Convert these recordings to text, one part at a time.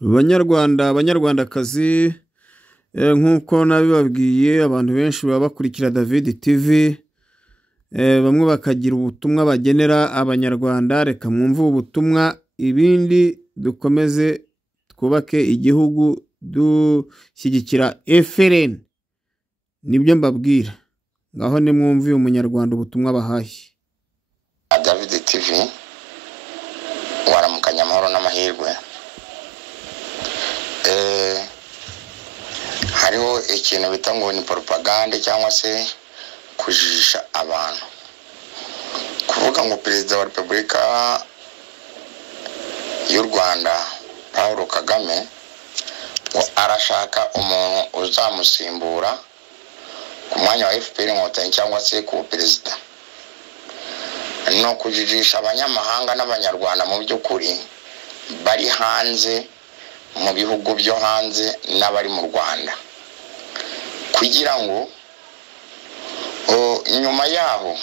Banyarwandakazi, nk'uko nabibabwiye abantu benshi baba bakurikira David TV, bamwe bakagira ubutumwa bagenera abanyarwanda. Reka mwumve ubutumwa, ibindi dukomeze twubake igihugu dushyigikira FRN. Nibyo mbabwira, ngaho nimwumve umunyarwanda ubutumwa bahaye. David TV waramukanya amahoro n'amahirwe. Hariho ikintu bita ngo ni propaganda cyangwa se kujijisha abantu, kuvuga ngo Perezida wa Repubulika y'u Rwanda Paul Kagame ngo arashaka umuntu uzamusimbura ku mwanya wa FPR Inkotanyi cyangwa se ku perezida. No kujijisha abanyamahanga n'abanyarwanda mu by'ukuri bari hanze, mu bihugu byo hanze n'abari mu Rwanda, kugira ngo nyuma yaho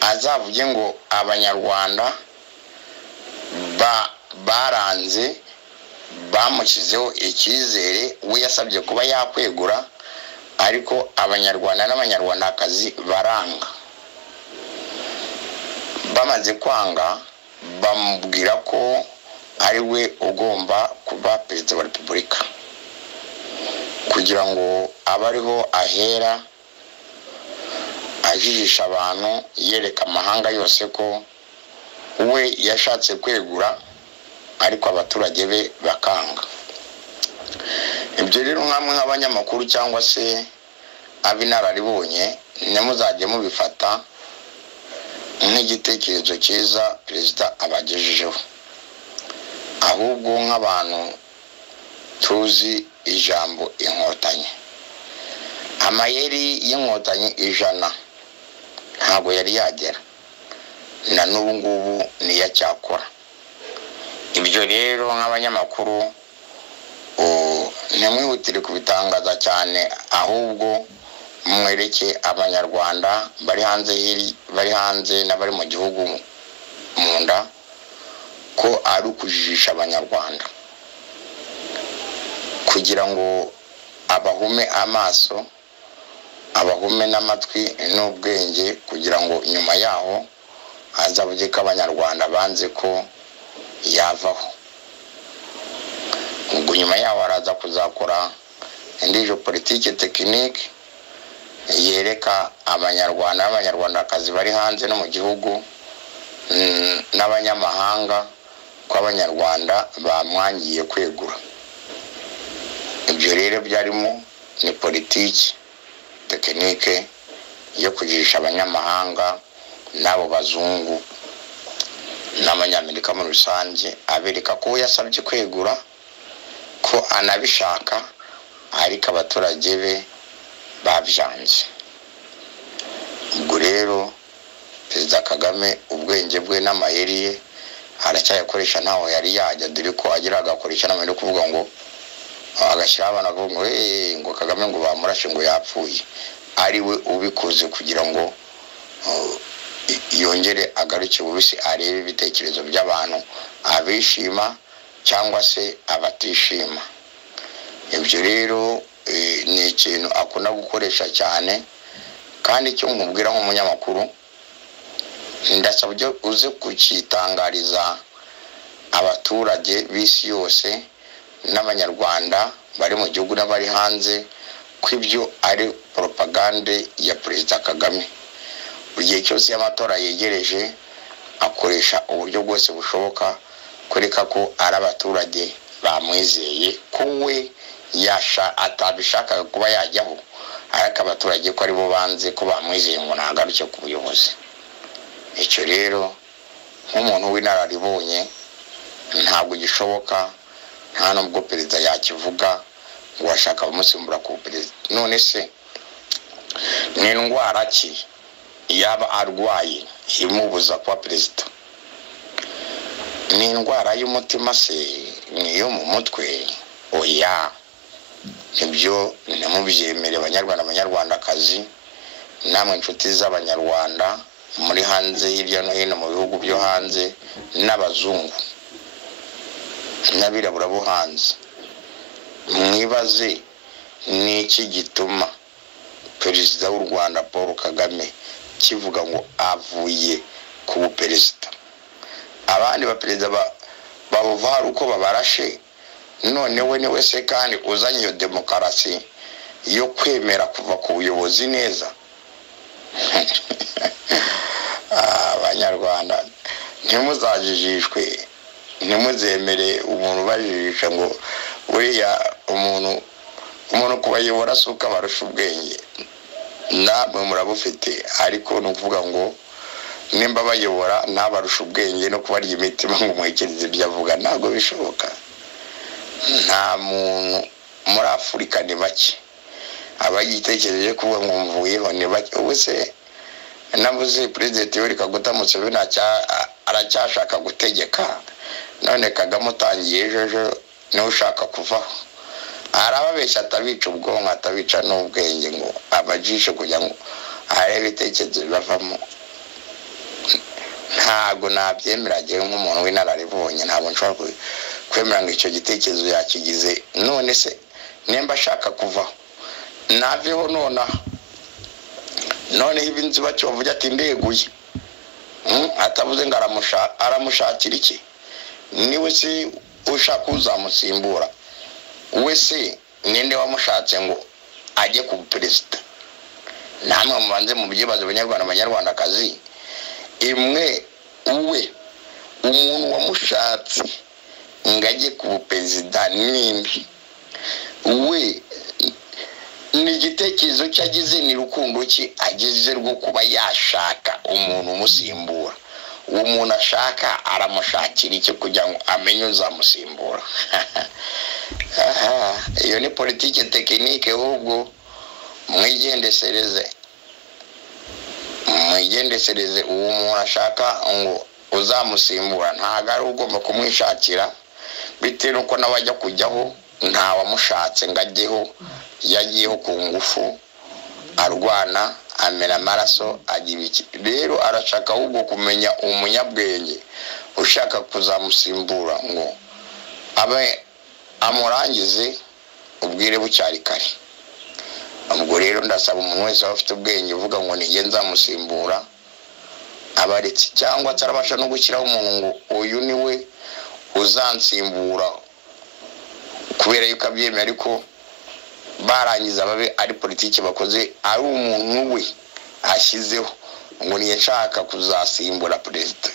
azavuge ngo abanyarwanda baranze, bamushyizeho icyizere, we yasabye kuba yakwegura, ariko abanyarwanda n'abanyarwandakazi baranga. Bamaze kwanga, bamubwira ko ari we ugomba kuba Perezida wa Repubulika, kugira ngo abariho ahera ajijisha abantu, yereka amahanga yose ko we yashatse kwegura, ariko abaturage be bakanga. Ibyo rero nkamwe nk'abanyamakuru cyangwa se abinararibonye, nimuzajye mubifata nk'igitekerezo cyiza perezida abagejejeho, ahubwo nk'abantu tuzi ijambo inkotanyi, amayeri y'inkotanyi 100 ntabwo yari yagera, na n'ubu ngubu niyo cyakora. Ibyo rero nk'abanyamakuru ntimwihutire kubitangaza cyane, ahubwo mwereke abanyarwanda bari hanze n'abari mu gihugu mu nda ko ari ukujijisha abanyarwanda, kugira ngo abahume amaso, abahume n'amatwi n'ubwenge, kugira ngo nyuma yaho azavuge ko abanyarwanda banze ko yavaho. Ubwo nyuma yaho araza kuzakora indi politike tekinike yereka abanyarwanda n'abanyarwandakazi bari hanze no mu gihugu n'abanyamahanga ko abanyarwanda bamwangiye kwegura. Ibyo rero byarimo ni politiki tekinike yo kujijisha abanyamahanga n'abo bazungu n'abanyamerika muri rusange, abereka ko yasabye kwegura, ko anabishaka, ariko abaturage be babyanze. Ubwo rero Perezida Kagame ubwenge bwe n'amayeri ye aracyayakoresha, ntaho yari yajya, dore ko agira agakoresha n'amayeri kuvuga ngo agashyira abana ngo Kagame ngo bamurashe ngo yapfuye, ari we ubikoze kugira ngo yongere agaruke bubisi, arebe ibitekerezo by'abantu, abishima cyangwa se abatishima. Ibyo rero ni ikintu akunda gukoresha cyane, kandi icyo nkubwira nk'umunyamakuru, ndasabye uze kucyitangariza abaturage b'isi yose n'abanyarwanda bari mu gihugu n'abari hanze, ko ibyo ari propaganda ya Perezida Kagame. Buri gihe cyose y'amatora yegereje, akoresha uburyo bwose bushoboka kwereka ko ari abaturage bamwizeye, ko we atabishaka kuba yajyaho, ariko abaturage ko aribo banze ko bamwizeye ngo nagaruke ku buyobozi. Icyo rero nk'umuntu w'inararibonye ntabwo gishoboka, nta nubwo perezida yakivuga ngo ashaka bamusimbura ku perezida. None se ni indwara ki yaba arwaye imubuza kuba perezida? Ni indwara y'umutima se? Ni yo mu mutwe? Oya, ibyo ntimubyemere banyarwanda banyarwandakazi, namwe inshuti z'abanyarwanda muri hanze, hirya no hino mu bihugu byo hanze n'abazungu. n'abirabura bo hanze. Mwibaze niki gituma perezida w'u Rwanda Paul Kagame kivuga ngo avuye ku perezida. Abandi baperezida bavuga uko babarashe, none we ni wese kandi uzanye iyo demokarasi yo kwemera kuva ku buyobozi neza. Abanyarwanda ntimuzajijishwe, ntimuzemere umuntu bajijisha ngo buriya umuntu kubayobora suka barusha ubwenge. Namwe murabufite, ariko no kuvuga ngo nimba bayobora nabarusha ubwenge no kubarya imitima ngo mwekerize ibyo avuga ntabwo bishoboka. Nta muntu muri Afurika ni bake abagitekereje kuvuga ngo mvuyeho ni bake. Ubuse navuze President Yoweri Kaguta Museveni aracyashaka gutegeka, none Kagame utangiye ejo niwe ushaka kuvaho. Arababeshya atabica ubwonko, atabica n'ubwenge ngo abajishe kugira ngo arebe ibitekerezo bivamo. Ntabwo nabyemera njyewe nk'umuntu w'inararibonye, ntabwo nshobora kwemera ngo icyo gitekerezo yakigize. None se nimba ashaka kuvaho naveho nonaha, noneho ibinzi bacyuvuga ati ndeguye, atavuze ngo aramushakira iki? Niwe se ushaka uzamusimbura? Wese ninde wamushatse ngo ajye ku perezida? Namwe mubanze mu byibazo abanyarwandakazi, imwe uwe umuntu wamushatse ngo ajye ku perezida nimbi, we ni igitekerezo cyagize, ni rukundo ki agize rwo kuba yashaka umuntu umusimbura? Uwo muntu ashaka aramushakira iki kugira ngo amenye uzamusimbura? Iyo ni politike tekinike, ahubwo mwigendesereze uwo muntu ashaka ngo uzamusimbura. Ntabwo ari ugomba kumwishakira bitewe n'uko nawe ajya kujyaho nta wamushatse ngo ajyeho, yagiyeho ku ngufu, arwana, amena amaraso, agira iki. Rero arashaka ahubwo kumenya umunyabwenge ushaka kuzamusimbura ngo abe amurangize ubwire bucyari kare. Ubwo rero ndasaba umuntu wese afite ubwenge uvuga ngo nige nzamusimbura abaretse, cyangwa atarabasha no gushyiraho umuntu ngo uyu ni we uzansimbura kubera yuko abyemera, ariko barangiza babe ari politiki bakoze, ari umuntu we ashyizeho ngo niye nshaka kuzasimbura perezida,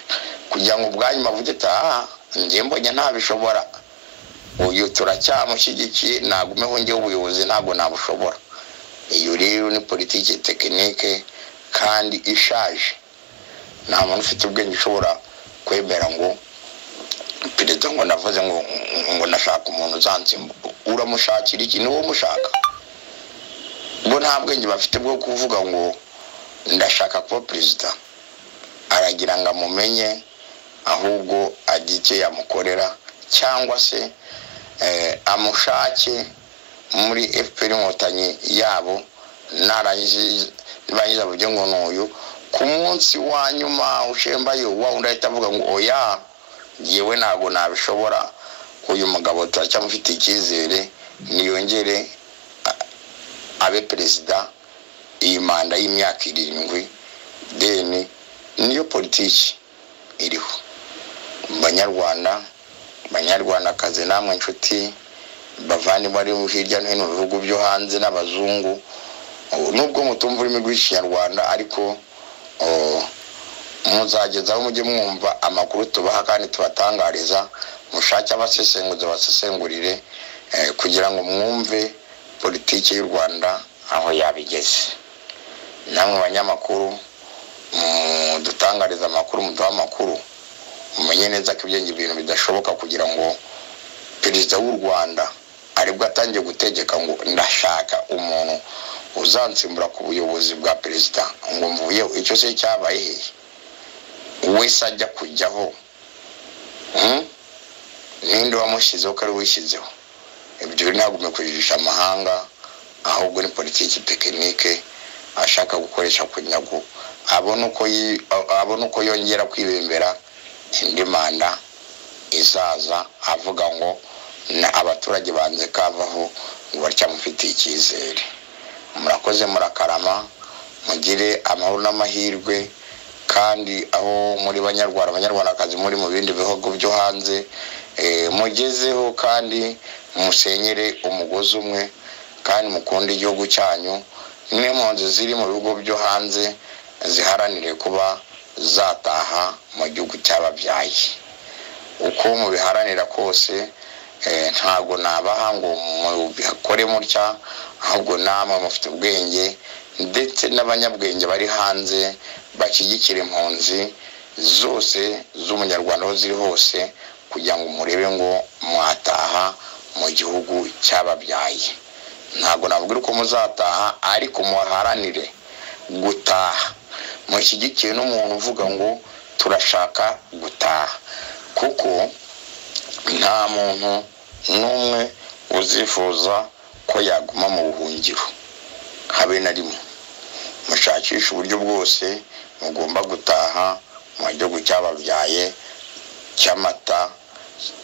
kugira ngo ubwanyuma avuge ati njye mbonye ntabishobora, uyu turacyamushyigikiye, nagumeho njye ubuyobozi ntabwo nabushobora. Iyo rero ni politiki tekinike kandi ishaje. Nta muntu ufite ubwenge ushobora kwemera ngo perezida ngo navuze ngo nashaka umuntu uzansimbura. Uramushakira iki? Niwo mushaka? Bo nta bwenge bafite bwo kuvuga ngo ndashaka kuba perezida. Aragira ngo amumenye, ahubwo agike yamukorera, cyangwa se amushake muri FPR Inkotanyi yabo, narangiza buryo ngo n'uyu ku munsi wa nyuma ushembayo wa undi ahita avuga ngo oya yewe ntabwo nabishobora, uyu mugabo turacyamufite icyizere, niyongere abe perezida iyi manda y'imyaka 7. Deni niyo politiki iriho. Banyarwandakazi namwe inshuti bavani bari hirya no hino mu bihugu byo hanze n'abazungu, nubwo mutumva ururimi rw'Ikinyarwanda ariko muzagezaho mujye mwumva amakuru tubaha kandi tubatangariza, mushake abasesenguzi basesengurire kugira ngo mwumve politiki y'u Rwanda aho yabigeze. Namwe banyamakuru dutangariza amakuru, muduha amakuru, mumenye neza ko ibintu bidashoboka kugira ngo perezida w'u Rwanda aribwo atangiye gutegeka ngo ndashaka umuntu uzansimbura ku buyobozi bwa perezida ngo mvuyeho. Icyo se cyabaye hehe? Wese ajya kujyaho ninde wamushyizeho ko ari wishyizeho? Ibyo ntabwo kujijisha amahanga, ahubwo ni politiki tekinike ashaka gukoresha kunyago, abona uko yongera kwibembera indi manda izaza avuga ngo abaturage banze kavaho ngo bacyamufitiye icyizere. Murakoze, murakarama, mugire amahoro n'amahirwe, kandi aho muri abanyarwandakazi muri mu bindi bihugu byo hanze, mugezeho kandi musenyere umugozi umwe, kandi mukunde igihugu cyanyu. N'impunzi ziri mu bihugu byo hanze ziharanire kuba zataha mu gihugu cy'ababyaye. Uko mubiharanira kose ntabwo nabaha ngo mubikore mutya, ahubwo namwe mufite ubwenge ndetse n'abanyabwenge bari hanze bashyigikira impunzi zose z'umunyarwanda aho ziri hose, kugira ngo murebe ngo mwataha mu gihugu cy'ababyaye. Ntabwo nabwira uko muzataha, ariko muharanire gutaha, mushyigikiye n'umuntu uvuga ngo turashaka gutaha, kuko nta muntu n'umwe uzifuza ko yaguma mu buhungiro habe na rimwe. Mushakisha uburyo bwose mugomba gutaha mu gihugu cy'ababyaye cy'amata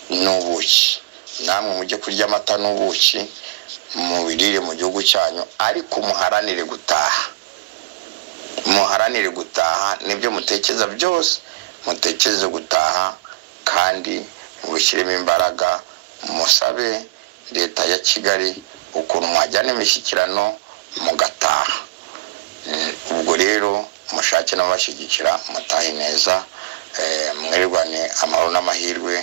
n'ubuki. Namwe mujye kurya amata n'ubuki, mubirire mu gihugu cyanyu, ariko muharanire gutaha. Muharanire gutaha, nibyo mutekereza byose, mutekereze gutaha, kandi mubishyiremo imbaraga. Musabe leta ya Kigali ukuntu mwajyana imishyikirano mugataha. Ubwo rero mushake n'abashyigikira, mutahe neza, mwirirwane amahoro n'amahirwe,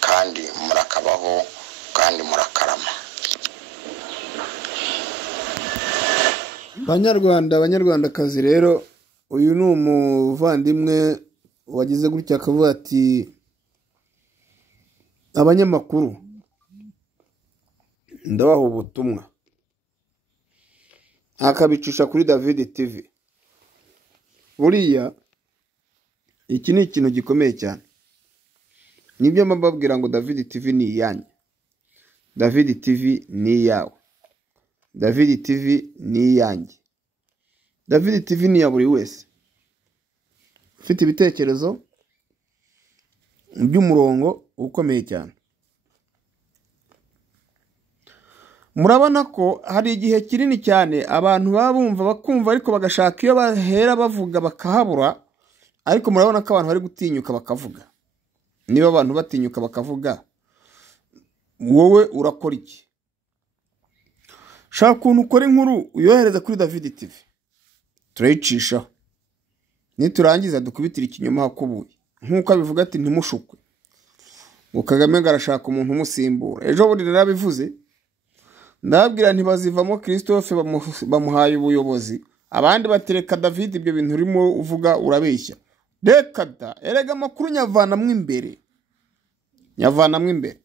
kandi murakabaho, kandi murakarama. Banyarwandakazi rero, uyu ni umuvandimwe wagize gutya akavuga ati abanyamakuru ndabaha ubutumwa, akabicisha kuri David TV. Buriya iki ni ikintu gikomeye cyane. Nibyo mbabwira ngo David TV ni iyanyu, David TV ni iyawe, David TV ni iyanjye, David TV ni ya buri wese ufite ibitekerezo by'umurongo ukomeye cyane. Murabona ko hari igihe kinini cyane abantu babumva bakumva, ariko bagashaka iyo bahera bavuga bakahabura, ariko murabona ko abantu bari gutinyuka bakavuga. Niba abantu batinyuka bakavuga, wowe urakora iki? Shaka ukuntu ukora inkuru uyohereza kuri David TV, turayicishaho, niturangiza dukubitira ikinyoma hakubuye, nk'uko abivuga ati ntimushukwe ngo Kagame garashaka umuntu umusimbura. Ejo bundi narabivuze, ndababwira ntibazivamo Christophe bamuhaye ubuyobozi, abandi batereka David ibyo bintu urimo uvuga urabeshya. Reka da, erega amakuru nyavanamwe imbere, nyavanamwe imbere.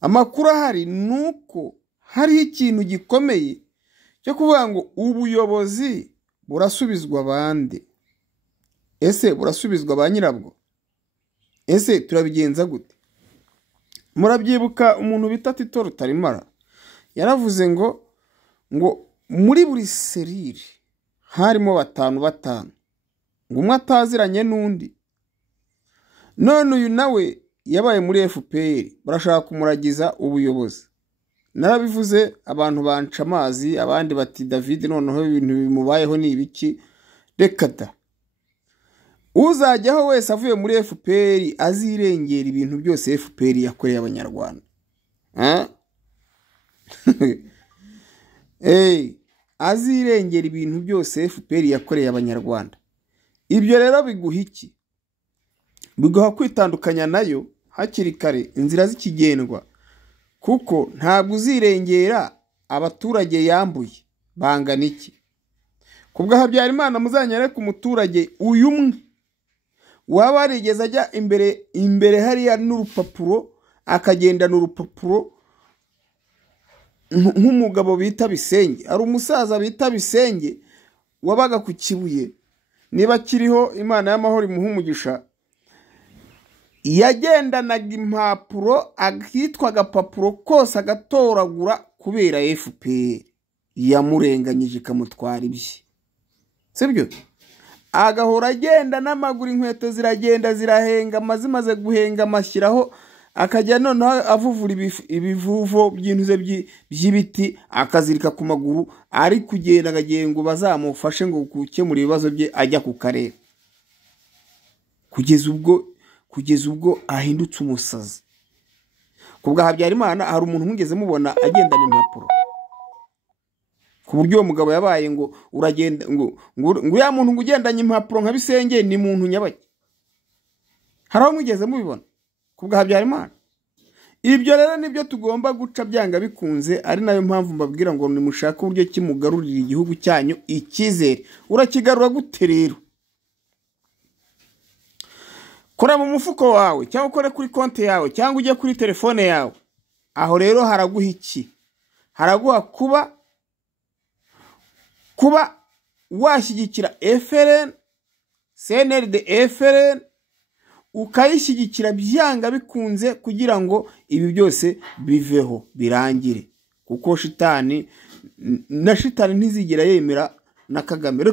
Amakuru ahari nuko hari ikintu gikomeye cyo kuvuga ngo ubuyobozi burasubizwa bande. Ese burasubizwa ba nyirabwo? Ese turabigenza gute? Murabyibuka umuntu bita Tito Rutarimara yaravuze ngo muri buri serire harimo batanu, ngo umwe ataziranye n'undi. None uyu nawe yabaye muri FPR, barashaka kumuragiza ubuyobozi. Narabivuze, abantu banca amazi, abandi bati David noneho ibintu bimubayeho ni ibiki. Reka da, uzajyaho wese avuye muri FPR azirengera ibintu byose FPR yakoreye abanyarwanda. Azirengera ibintu byose FPR yakoreye abanyarwanda. Ibyo rero biguha iki? Biguha kwitandukanya nayo hakiri kare, inzira zikigendwa, kuko ntabwo uzirengera abaturage yambuye bangana iki. Kubwa Habyarimana muzanyere ku muturage uyu umwe waba arigeze ajya imbere hariya n'urupapuro, akagenda n'urupapuro nk'umugabo bita Bisenge. Ari umusaza bita Bisenge wabaga ku Kibuye, niba kiriho Imana y'amahoro imuha umugisha, yagendanaga impapuro, akitwa agapapuro kose agatoragura kubera FPR yamurenganyije ikamutwara ibye. Sibyo? Agahora agenda n'amaguru, inkweto ziragenda zirahenga, mazimaze guhenga amashyiraho akajya noneho avuvura ibivuvo by'intuze by'ibiti akazirika ku maguru ari kugenda akagiye ngo bazamufashe ngo gukemura ibibazo bye ajya ku karere kugeza ubwo ahindutse umusazi. Kubwa Habyarimana hari umuntu mwigeze mubona agendana impapuro ku buryo uwo mugabo yabaye ngo uragenda ngo ya muntu ngo ugendanye impapuro nka Bisenge ni muntu nyabaki? Hari aho mwigeze mubibona kubwa Habyarimana? Ibyo rero nibyo tugomba guca byanga bikunze, ari nayo mpamvu mbabwira ngo nimushaka uburyo kimugarurira igihugu cyanyu ikizere. Urakigarura gute rero? Kora mu mufuko wawe cyangwa ukore kuri konti yawe cyangwa ujye kuri telefone yawe. Aho rero haraguha iki? Haraguha kuba washyigikira FRN, CNRD, FRN, ukayishyigikira byanga bikunze kugira ngo ibi byose biveho birangire, kuko shitani ntizigera yemera na Kagame.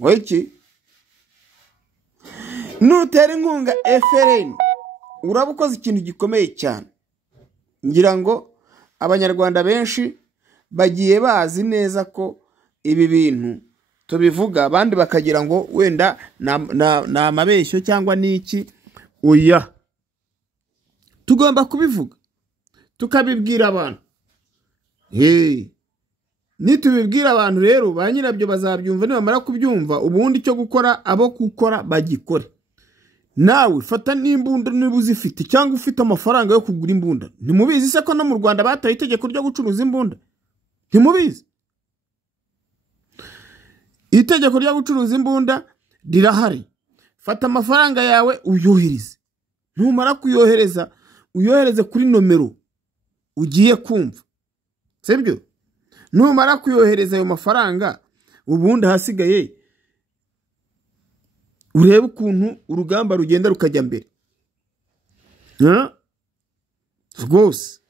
Ngoiki nutera inkunga FRN uraba ukoze ikintu gikomeye cyane. Ngira ngo abanyarwanda benshi bagiye bazi neza ko ibi bintu tubivuga, abandi bakagira ngo wenda na amabeshyo cyangwa niki. Oya, tugomba kubivuga tukabibwira abantu. Nitubibwira abantu rero ba nyirabyo bazabyumva, nibamara kubyumva ubundi cyo gukora abo gukora bagikore. Nawe fata n'imbunda niba uzifite cyangwa ufite amafaranga yo kugura imbunda. Ntimubizi se ko no mu Rwanda bataye itegeko ryo gucuruza imbunda? Ntimubizi? Itegeko ryo gucuruza imbunda rirahari. Fata amafaranga yawe uyohereze. Numara kuyohereza uyohereze kuri nomero ugiye kumva. Sibyo? Numara kuyohereza ayo mafaranga ubundi hasigaye urebe ukuntu urugamba rugenda rukajya mbere. Rwose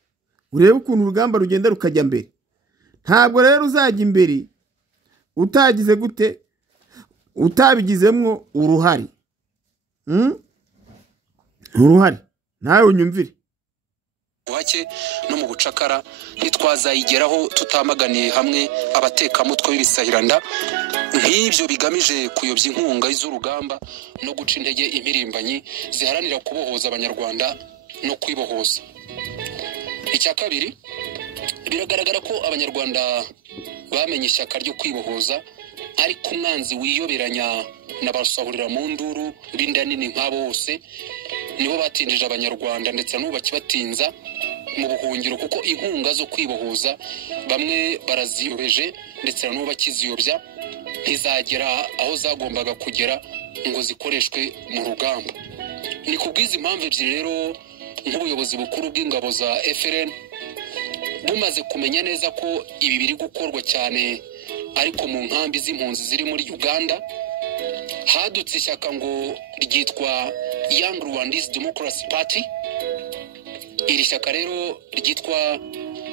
urebe ukuntu urugamba rugenda rukajya mbere. Ntabwo rero uzajya imbere utagize gute, utabigizemwo uruhari. Uruhari nawe unyumvire. Wake no mu bucakara ntitwazayigeraho tutamaganiye hamwe abatekamutwe b'ibisahiranda nk'ibyo bigamije kuyobya inkunga z'urugamba no guca intege impirimbanyi ziharanira kubohoza abanyarwanda no kwibohoza. Icya kabiri, biragaragara ko abanyarwanda bamenye ishyaka ryo kwibohoza ariko umwanzi wiyoberanya n'abasahurira mu nduru binda nini nk'abo bose nibo batinjije abanyarwanda ndetse n'ubu bakibatinza mu buhungiro, kuko inkunga zo kwibohoza bamwe baraziyobeje ndetse n'ubu bakiziyobya ntizagera aho zagombaga kugera ngo zikoreshwe mu rugamba. Ni kubwiza impamvu ebyiri rero nk'ubuyobozi bukuru bw'ingabo za FRN bumaze kumenya neza ko ibi biri gukorwa cyane ariko mu nkambi z'impunzi ziri muri Uganda, hadutse ishyaka ngo ryitwa Young Rwandese Democracy Party. Iri shyaka rero ryitwa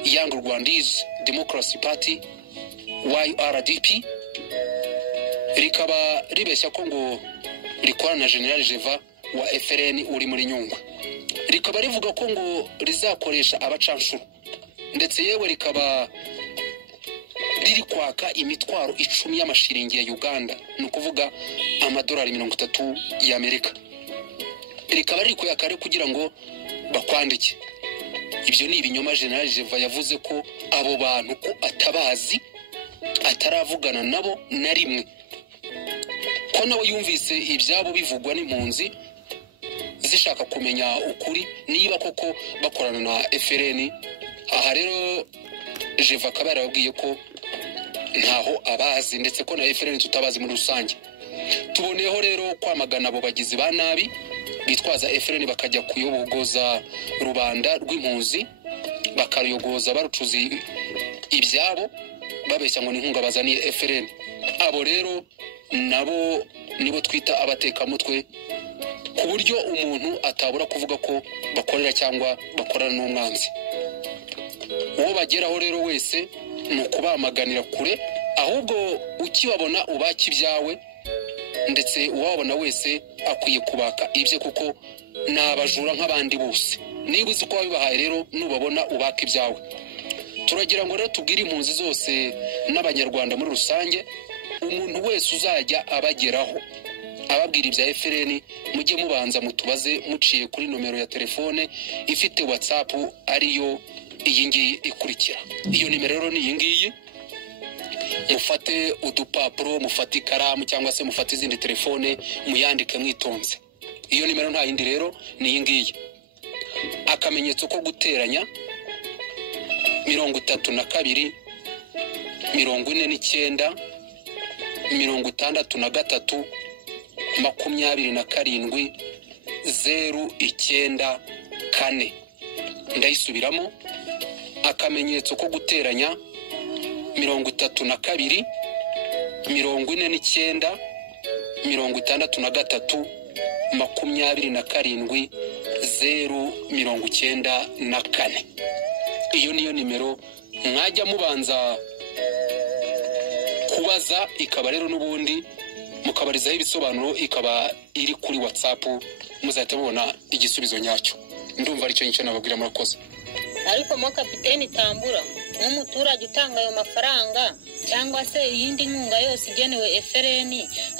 Young Rwandese Democracy Party YRDP rikaba ribeshya ko ngo rikorana na General Jeva wa FRN uri muri Nyungwe. Rikaba rivuga ko ngo rizakoresha abacanshuro ndetse yewe rikaba riri kwaka imitwaro 10 y'amashiringi ya Uganda, ni ukuvuga amadolari 30 y'Amerika. Rikaba riri kuyakare kugira ngo bakwandike. Ibyo ni ibinyoma General Jeva yavuze ko abo bantu ko atabazi, ataravugana nabo na rimwe, ko nawe yumvise ibyabo bivugwa n'impunzi zishaka kumenya ukuri niba koko bakorana na FRN. Aha rero Jeva akaba yarabwiye ko ntaho abazi ndetse ko na FRN tutabazi muri rusange. Tuboneyeho rero kwamagana abo bagizi ba nabi bitwaza FRN bakajya kuyobogoza rubanda rw'impunzi, bakaruyogoza barucuzi ibyabo babeshya ngo ni inkunga bazaniye FRN. Abo rero nabo nibo twita abatekamutwe, ku buryo umuntu atabura kuvuga ko bakorera cyangwa bakorana n'umwanzi. Uwo bageraho rero wese ni ukubamaganira kure, ahubwo ukibabona ubaki ibyawe ndetse uwabona wese akwiye kubaka ibye, kuko n'abajura nk'abandi bose. Niba uzi ko wabibahaye rero nubabona ubaka ibyawe. Turagira ngo rero tubwire impunzi zose n'abanyarwanda muri rusange, umuntu wese uzajya abageraho ababwira ibya FRN mujye mubanza mutubaze muciye kuri nomero ya telefone ifite WhatsApp ariyo iyi ngiyi ikurikira. Iyo nimero rero ni iyi ngiyi. Mufate udupapuro, mufate ikaramu cyangwa se mufate izindi telefone muyandike mwitonze. Iyo nimero nta yindi rero ni iyi ngiyi. Akamenyetso ko guteranya 32 49 63 27 094. Ndayisubiramo. Akamenyetso ko guteranya 32 49 63 27 094. Iyo niyo nimero mwajya mubanza kubaza, ikaba rero n'ubundi mukabarizaho ibisobanuro, ikaba iri kuri WhatsApp, muzahita mubona igisubizo nyacyo. Ndumva aricyo nicyo nababwira murakoze. Ariko mo Kapiteni Tambura, nk'umuturage utanga ayo mafaranga cyangwa se iyindi nkunga yose igenewe FRN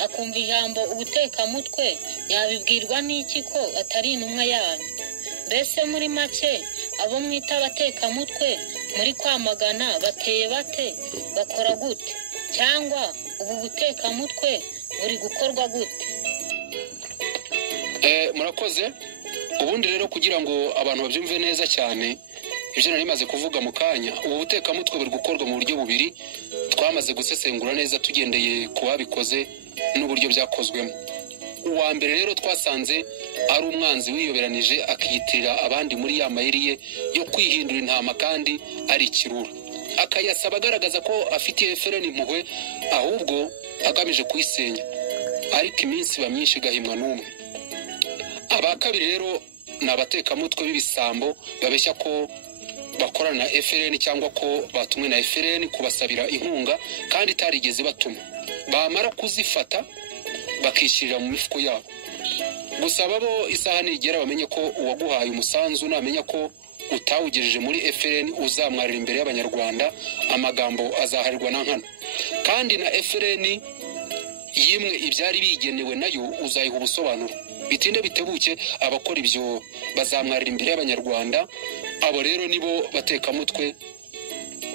akumva ijambo ubutekamutwe, yabibwirwa n'iki ko atari intumwa yanyu? Mbese muri make abo mwita abatekamutwe muri kwamagana bateye bate, bakora gute, cyangwa ubu butekamutwe buri gukorwa gute? Murakoze. Ubundi rero kugira ngo abantu babyumve neza cyane ibyo nari maze kuvuga mu kanya, ubu butekamutwe buri gukorwa mu buryo bubiri twamaze gusesengura neza tugendeye ku babikoze n'uburyo byakozwemo. Uwa mbere rero twasanze ari umwanzi wiyoberanije akiyitirira abandi muri ya mayeri ye yo kwihindura intama kandi ari ikirura, akayasaba agaragaza ko afitiye FRN impuhwe ahubwo agamije kuyisenya, ariko iminsi iba myinshi igahimwa n'umwe. Aba kabiri rero ni abatekamutwe b'ibisambo babeshya ko bakorana na FRN cyangwa ko batumwe na FRN kubasabira inkunga kandi itarigeze batuma. Bamara kuzifata bakishyirira mu mifuko yabo. Gusa babo isaha nigera bamenye ko uwaguhaye umusanzu namenya ko utawugejeje muri FRN uzamwarira imbere y'abanyarwanda, amagambo azaharirwa na nkana. Kandi na FRN yimwe ibyari bigenewe nayo uzayiha ubusobanuro. Bitinde bitebuke abakora ibyo bazamwarira imbere y'abanyarwanda. Abo rero nibo batekamutwe,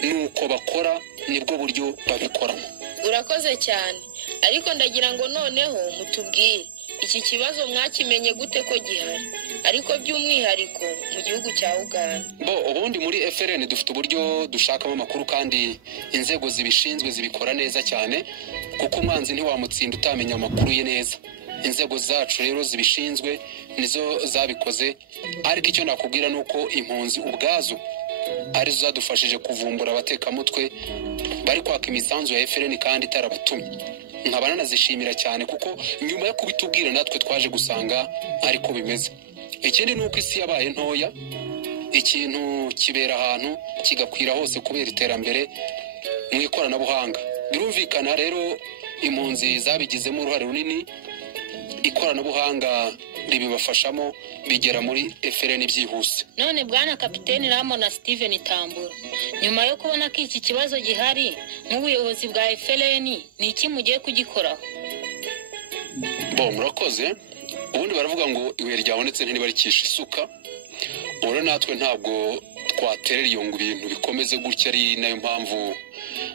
nuko bakora nibwo buryo babikoramo. Urakoze cyane, ariko ndagira ngo noneho mutubwire iki kibazo mwakimenye gute ko gihari, ariko by'umwihariko mu gihugu cya Uganda? Ubundi muri FRN dufite uburyo dushakamo amakuru kandi inzego zibishinzwe zibikora neza cyane, kuko umwanzi ntiwamutsinda utamenya amakuru ye neza. Inzego zacu rero zibishinzwe nizo zabikoze, ariko icyo nakubwira nuko impunzi ubwazo arizo zadufashije kuvumbura abatekamutwe bari kwaka imisanzu ya FRN kandi itarabatumye. Nkaba nanazishimira cyane kuko nyuma yo kubitubwira natwe twaje gusanga ariko bimeze. Ikindi nuko isi yabaye ntoya, ikintu kibera ahantu kigakwira hose kubera iterambere mu ikoranabuhanga. Birumvikana rero impunzi zabigizemo uruhare runini, ikoranabuhanga ribibafashamo bigera muri FRN byihuse. None bwana Kapiteni Ramo na Steven Tambura, nyuma yo kubona ko iki kibazo gihari nk'ubuyobozi bwa FRN, ni iki mugiye kugikoraho? Murakoze. Ubundi baravuga ngo ibuye ryabonetse ntiribarikisha isuka. Ora natwe ntabwo twaterera iyo ngo ibintu bikomeze gutya, ari nayo mpamvu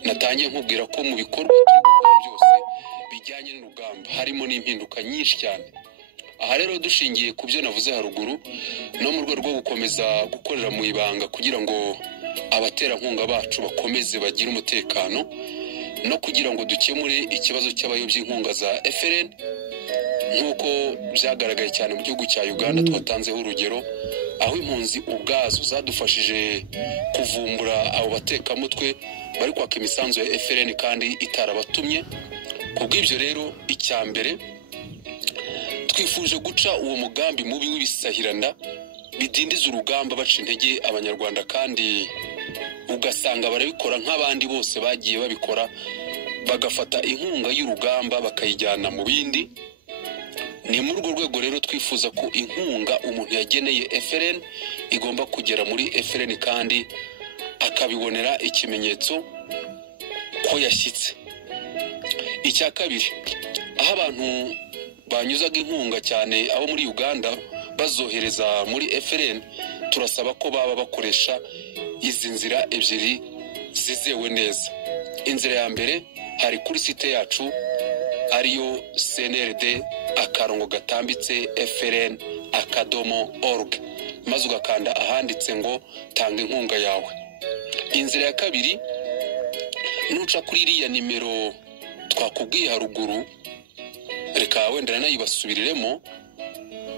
natangiye nkubwira ko mu bikorwa byose bijyanye n'urugamba harimo n'impinduka nyinshi cyane. Aha rero dushingiye ku byo navuze haruguru, no mu rwego rwo gukomeza gukorera mu ibanga kugira ngo abaterankunga bacu bakomeze bagire umutekano, no kugira ngo dukemure ikibazo cy'abayobya inkunga za FRN nk'uko byagaragaye cyane mu gihugu cya Uganda. Twatanzeho urugero aho impunzi ubwazo zadufashije kuvumbura abo batekamutwe bari kwaka imisanzu ya FRN kandi itarabatumye. Kubw'ibyo rero icya mbere twifuje guca uwo mugambi mubi w'ibisahirana bidindiza urugamba baca intege abanyarwanda, kandi ugasanga barabikora nk'abandi bose bagiye babikora, bagafata inkunga y'urugamba bakayijyana mu bindi. ni muri urwo rwego rero twifuza ko inkunga umuntu yageneye FRN igomba kugera muri FRN kandi akabibonera ikimenyetso ko yashyitse. Icya kabiri, aho abantu banyuzaga inkunga cyane abo muri Uganda bazohereza muri FRN, turasaba ko baba bakoresha izi nzira ebyiri zizewe neza. Inzira ya mbere hari kuri site yacu ariyo cnrd_frn_org, maze ugakanda ahanditse ngo tanga inkunga yawe. Inzira ya kabiri, nuca kuri iriya nimero twakubwiye haruguru, reka wenda nayibasubiriremo,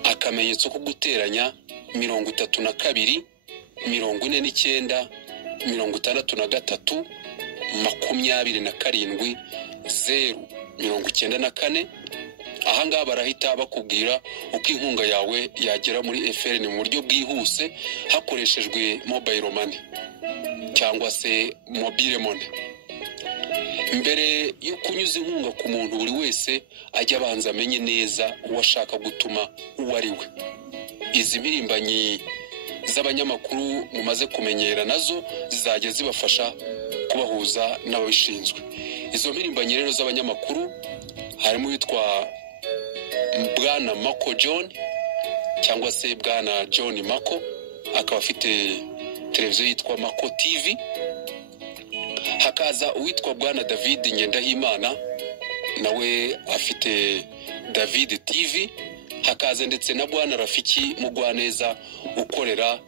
akamenyetso ko guteranya 32 49 63 27 094. Ahangaha barahita bakubwira uko inkunga yawe yagera muri FRN mu buryo bwihuse hakoreshejwe mobile money cyangwa se mobile money. Mbere yo kunyuza inkunga ku muntu, buri wese ajya abanza amenye neza uwashaka gutuma uwo ari we. Izi mpirimbanyi z'abanyamakuru mumaze kumenyera nazo zizajya zibafasha kubahuza n'ababishinzwe. Izo mpirimbanyi rero z'abanyamakuru harimo witwa Bwana Mako John cyangwa se Bwana John Mako, akaba afite televiziyo yitwa Mako TV. Hakaza uwitwa Bwana David Ngendahimana, nawe afite David TV. Hakaza ndetse na Bwana Rafiki Mugwaneza ukorera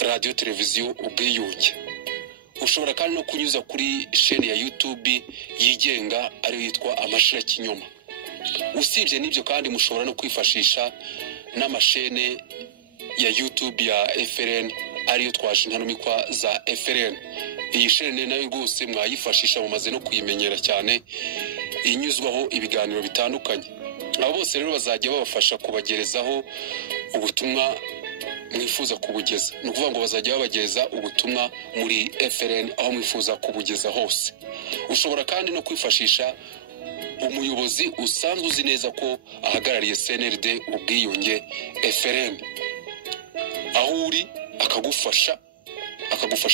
radio televiziyo Ubwiyunge. Ushobora kandi no kunyuza kuri chaîne ya YouTube yigenga ariyo yitwa Amashira Kinyoma. Usibye n'ibyo kandi mushobora no kwifashisha n'amashene ya YouTube ya FRN ariyo twaje ntanumikwa za FRN. Iyi chaîne nayo rwose mwayifashisha, mumaze no kuyimenyera cyane, inyuzwaho ibiganiro bitandukanye. Abo bose rero bazajya babafasha kubagerezaho ubutumwa mwifuza kubugeza. Ni ukuvuga ngo bazajya babageza ubutumwa muri FRN aho mwifuza kubugeza hose. Ushobora kandi no kwifashisha umuyobozi usanzwe uzi neza ko ahagarariye CNRD Ubwiyunge FRN, aho uri akagufasha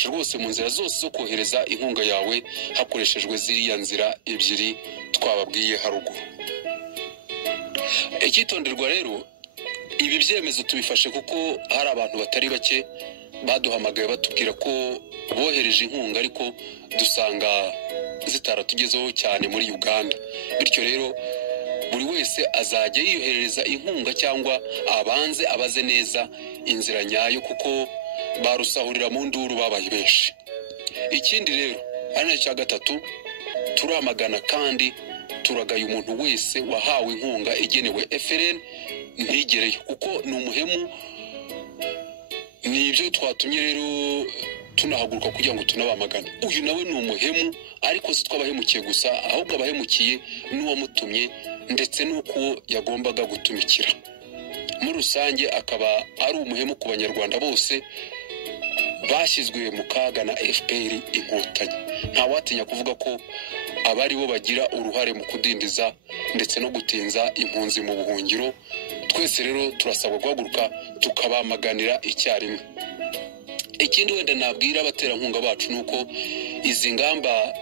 rwose mu nzira zose zo kohereza inkunga yawe hakoreshejwe ziriya nzira ebyiri twababwiye haruguru. Ikitonderwa rero, ibi byemezo tubifashe kuko hari abantu batari bake baduhamagaye batubwira ko bohereje inkunga ariko dusanga zitaratugezeho cyane muri Uganda. Bityo rero buri wese azajya yiyohereza inkunga cyangwa abanze abaze neza inzira nyayo, kuko barusahurira mu nduru babaye benshi. Ikindi rero ari na cya gatatu, turamagana kandi turagaye umuntu wese wahawe inkunga igenewe FRN ntigereyo, kuko ni umuhemu. Nibyo twatumye rero tunahaguruka kugira ngo tunabamagane. Uyu nawe ni umuhemu, ariko si twabahemukiye gusa, ahubwo abahemukiye n'uwamutumye ndetse n'uko yagombaga gutumikira. Muri rusange akaba ari umuhemu ku banyarwanda bose bashyizwe mu kaga na FPR Inkotanyi. Nta watinya kuvuga ko abari bo bagira uruhare mu kudindiza ndetse no gutinza impunzi mu buhungiro. Twese rero turasabwa guhaguruka tukabamaganira icyarimwe. Ikindi wenda nabwira abaterankunga bacu nuko izi ngamba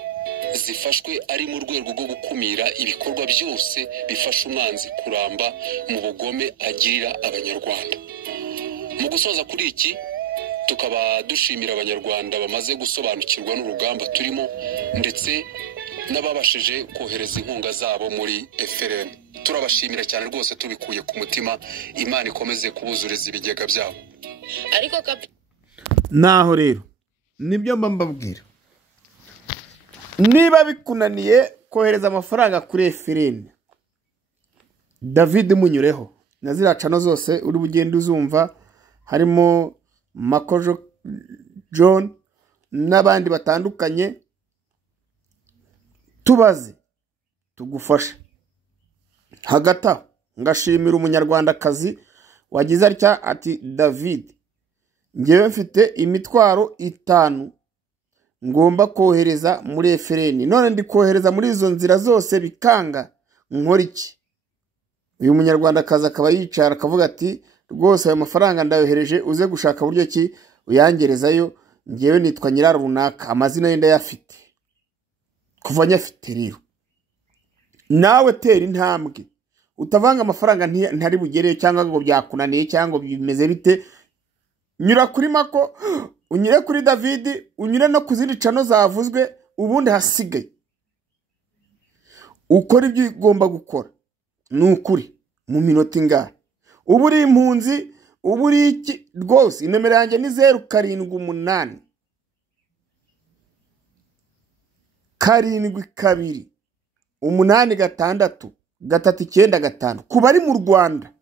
zifashwe ari mu rwego rwo gukumira ibikorwa byose bifasha umwanzi kuramba mu bugome agirira abanyarwanda. Mu gusoza kuri iki, tukaba dushimira abanyarwanda bamaze gusobanukirwa n'urugamba turimo ndetse n'ababashije kohereza inkunga zabo muri FRN. Turabashimira cyane rwose tubikuye ku mutima. Imana ikomeze kubuzuriza ibigega byabo. Ariko naho rero nibyo mbabwira, niba bikunaniye kohereza amafaranga kuri FRN, David munyureho na ziriya cano zose uri bugende uzumva, harimo Mako John n'abandi batandukanye. Tubaze tugufashe. Hagati aho ngashimira umunyarwandakazi wagize atya ati, David, ngewe mfite imitwaro 5 ngomba kohereza muri FRN, none ndi kohereza muri izo nzira zose bikanga, nkora iki? uyu munyarwandakazi akaba yicara akavuga ati rwose ayo mafaranga ndayohereje uze gushaka buryo ki uyangerezayo, ngewe nitwa nyira runaka, amazina ye ndayafite, kuva nyafite. Rero nawe tera intambwe, utavanga amafaranga ntari bugereyo cyangwa ngo byakunaniye cyangwa bimeze bite. Nyura kuri Mako, unyure kuri David, unyure no ku zindi cano zavuzwe, ubundi hasigaye ukora ibyo ugomba gukora. Ni ukuri mu minota ingahe. Ubu uri impunzi, ubu uri iki rwose. Inomero yanjye ni 078 7 8 6 ku bari mu Rwanda.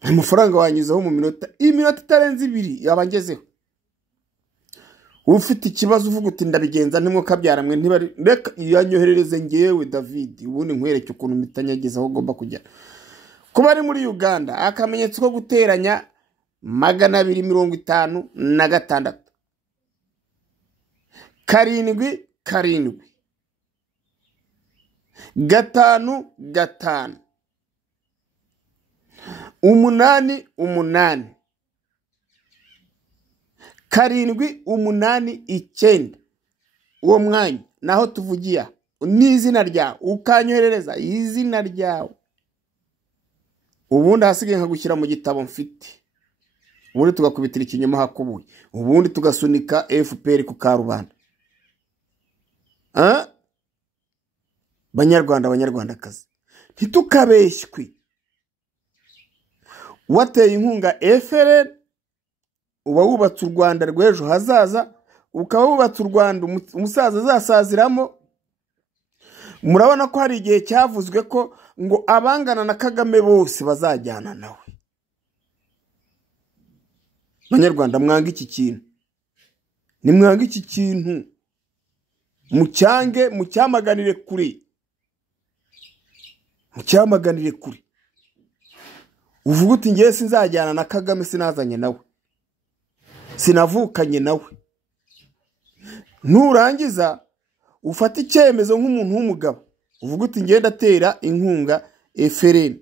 Amafaranga wanyuzeho mu minota itarenze 2 yabangezeho. Ufite ikibazo uvuga uti ndabigenza nimwe kabyaramwe ntibari reka yanyoherereze ngewe David, ubundi nkwereke ukuntu mitanyagezaho ugomba kujya. Kuba ari muri Uganda, akamenyetso ko guteranya 256 7 7 5 5 8 8 7 8 9. Uwo mwanya naho tuvugiya n'izina ryawe, ukanyoherereza izina ryawe, ubundi hasigaye nkagushyira mu gitabo mfite, ubundi tugakubitira ikinyoma hakubuye, ubundi tugasunika FPR ku karubanda. Banyarwandakazi, ntitukabeshywe. Wateye inkunga FRN, uba wubatse u Rwanda rw'ejo hazaza, ukaba wubatse u Rwanda umusaza azasaziramo. Murabona ko hari igihe cyavuzwe ko ngo abangana na Kagame bose bazajyana nawe. Banyarwanda, mwanga iki kintu, nimwanga iki kintu, mucyange, mucyamaganire kure, mucyamaganire kure. Uvuga uti ngiye sinzajyana na Kagame, sinazanye nawe, sinavukanye nawe. Nurangiza ufata icyemezo nk'umuntu w'umugabo, uvuga uti ngiye ndatera inkunga FRN.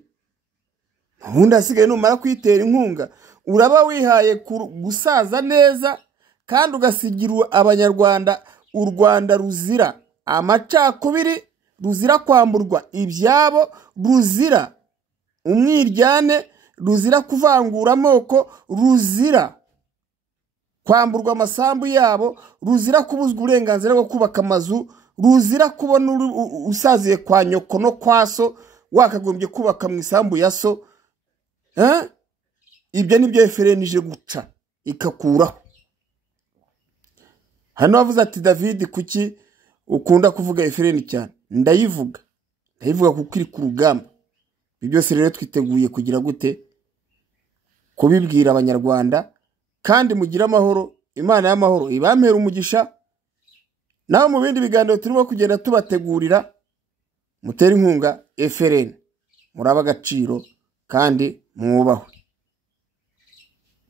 Ubundi hasigaye numara kwitera inkunga, uraba wihaye gusaza neza kandi ugasigira abanyarwanda u Rwanda ruzira amacakubiri, ruzira kwamburwa ibyabo, ruzira umwiryane, ruzira kuvangura amoko, ruzira kwamburwa amasambu yabo, ruzira kubuzwa uburenganzira bwo kubaka amazu, ruzira kubona usaziye kwa nyoko no kwaso wakagombye kubaka mu isambu ya so. Ibyo nibyo FRN ije guca ikakuraho. Hano wavuze ati David, kuki ukunda kuvuga FRN cyane? Ndayivuga kuko iri ku rugamba. Ibi byose rero twiteguye kugira gute, kubibwira abanyarwanda, kandi mugira amahoro. Imana y'amahoro ibampera umugisha. Naho mu bindi biganiro turimo kugenda tubategurira, mutera inkunga FRN, muraba agaciro kandi mwubahwe.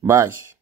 Bye.